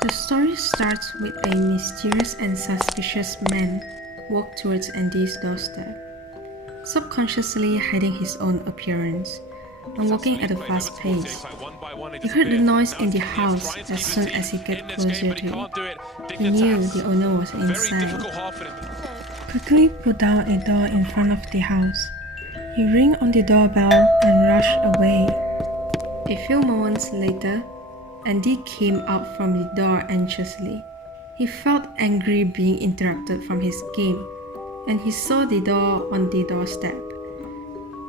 The story starts with a mysterious and suspicious man walk towards Andy's doorstep, subconsciously hiding his own appearance and walking at a fast pace. He heard the noise in the house as soon as he got closer to it. He knew the owner was inside. Quickly put down a door in front of the house. He rang on the doorbell and rushed away. A few moments later, Andy came out from the door anxiously. He felt angry being interrupted from his game, and he saw the door on the doorstep.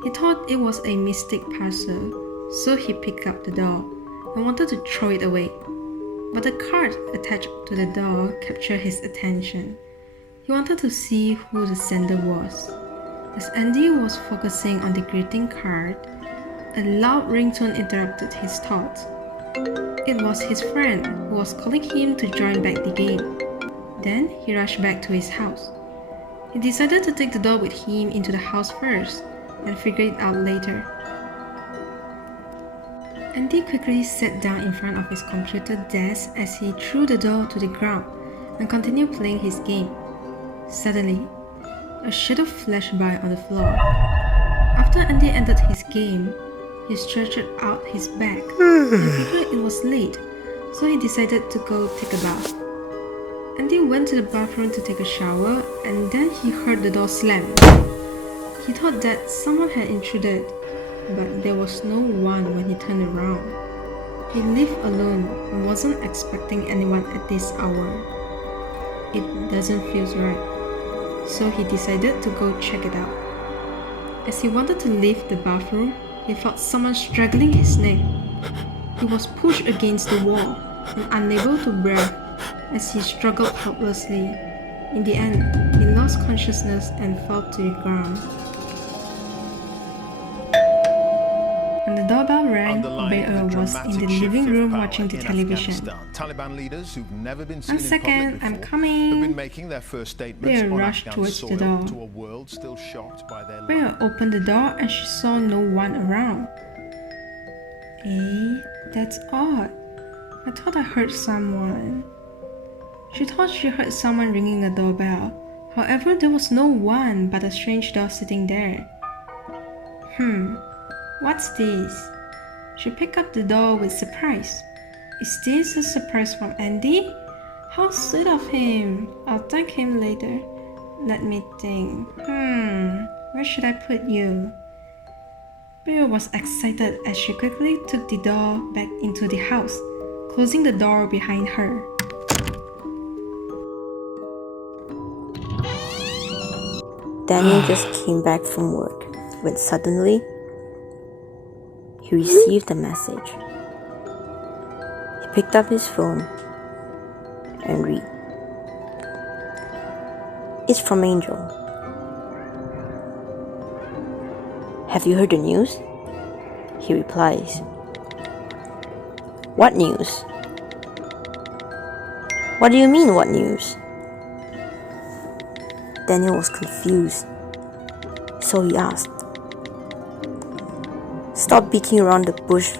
He thought it was a mistake parcel, so he picked up the door and wanted to throw it away. But the card attached to the door captured his attention. He wanted to see who the sender was. As Andy was focusing on the greeting card, a loud ringtone interrupted his thoughts. It was his friend who was calling him to join back the game. Then he rushed back to his house. He decided to take the doll with him into the house first and figure it out later. Andy quickly sat down in front of his computer desk as he threw the doll to the ground and continued playing his game. Suddenly, a shadow flashed by on the floor. After Andy ended his game, he stretched out his back and figured it was late, so he decided to go take a bath. Andy went to the bathroom to take a shower, and then he heard the door slam. He thought that someone had intruded, but there was no one when he turned around. He lived alone and wasn't expecting anyone at this hour. It doesn't feel right, so he decided to go check it out. As he wanted to leave the bathroom, he felt someone straddling his neck. He was pushed against the wall and unable to breathe as he struggled helplessly. In the end, he lost consciousness and fell to the ground. When the doorbell rang, Bear was in the living room watching the television. "1 second, I'm coming." Bear rushed towards the door. Bear opened the door and she saw no one around. That's odd. I thought I heard someone. She thought she heard someone ringing the doorbell. However, there was no one but a strange doll sitting there. What's this? She picked up the doll with surprise. Is this a surprise from Andy? How sweet of him. I'll thank him later. Let me think. Where should I put you? Bear was excited as she quickly took the doll back into the house, closing the door behind her. Daniel just came back from work when suddenly he received a message. He picked up his phone and read. It's from Angel. Have you heard the news? He replies. What news? What do you mean, what news? Daniel was confused, so he asked. Stop beating around the bush,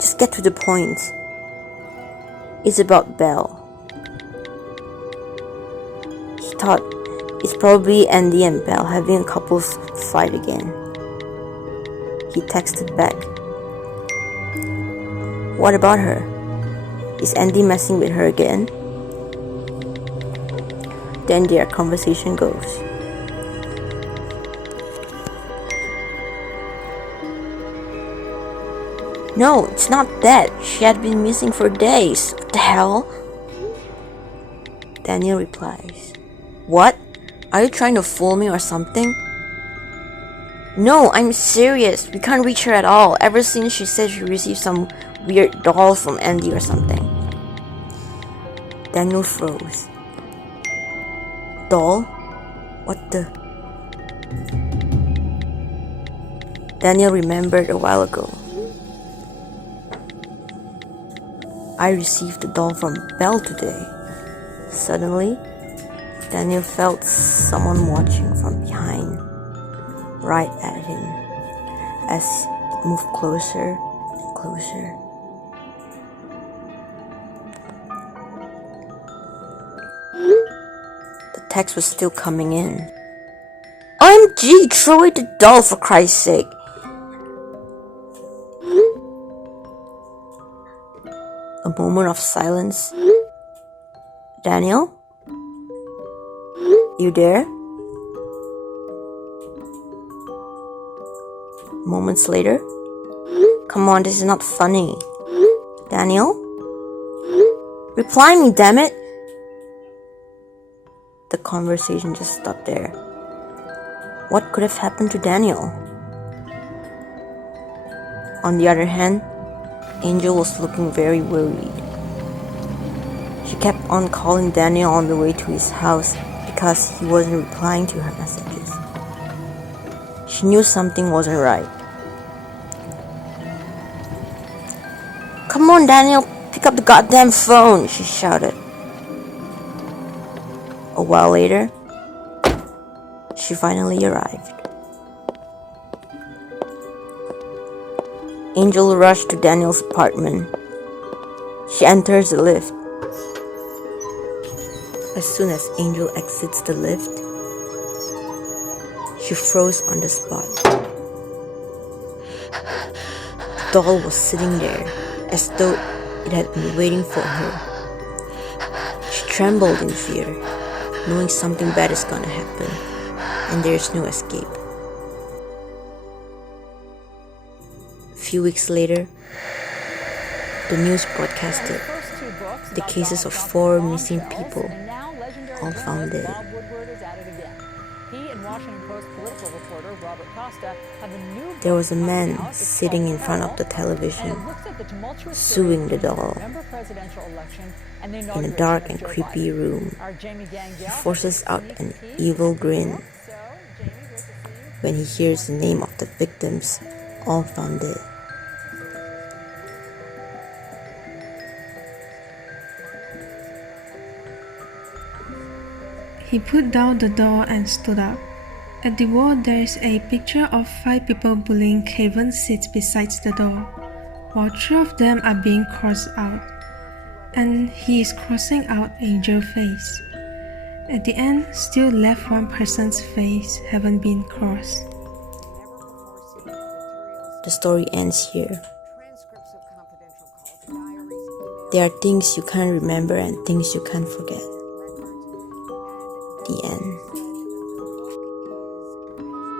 just get to the point. It's about Belle. He thought it's probably Andy and Belle having a couple's fight again. He texted back. What about her? Is Andy messing with her again? Then their conversation goes. No, it's not that. She had been missing for days. What the hell? Daniel replies. What? Are you trying to fool me or something? No, I'm serious. We can't reach her at all. Ever since she said she received some weird doll from Andy or something. Daniel froze. Doll? What the? Daniel remembered a while ago. I received the doll from Belle today. Suddenly, Daniel felt someone watching from behind, right at him, as it moved closer and closer. The text was still coming in. OMG, throw away the doll for Christ's sake. A moment of silence. Daniel? You there? Moments later. Come on, this is not funny. Daniel? Reply me, damn it! The conversation just stopped there. What could have happened to Daniel? On the other hand, Angel was looking very worried. She kept on calling Daniel on the way to his house because he wasn't replying to her messages. She knew something wasn't right. Come on, Daniel, pick up the goddamn phone, she shouted. A while later, she finally arrived. Angel rushed to Daniel's apartment. She enters the lift. As soon as Angel exits the lift, she froze on the spot. The doll was sitting there as though it had been waiting for her. She trembled in fear, knowing something bad is gonna happen, and there's no escape. A few weeks later, the news broadcasted the cases of 4 missing people, all found dead. There was a man sitting in front of the television, suing the doll. In a dark and creepy room, he forces out an evil grin when he hears the name of the victims, all found dead. He put down the doll and stood up. At the wall there is a picture of 5 people bullying Kevin sits beside the doll, while 3 of them are being crossed out, and he is crossing out Angel's face. At the end, still left 1 person's face haven't been crossed. The story ends here. There are things you can't remember and things you can't forget.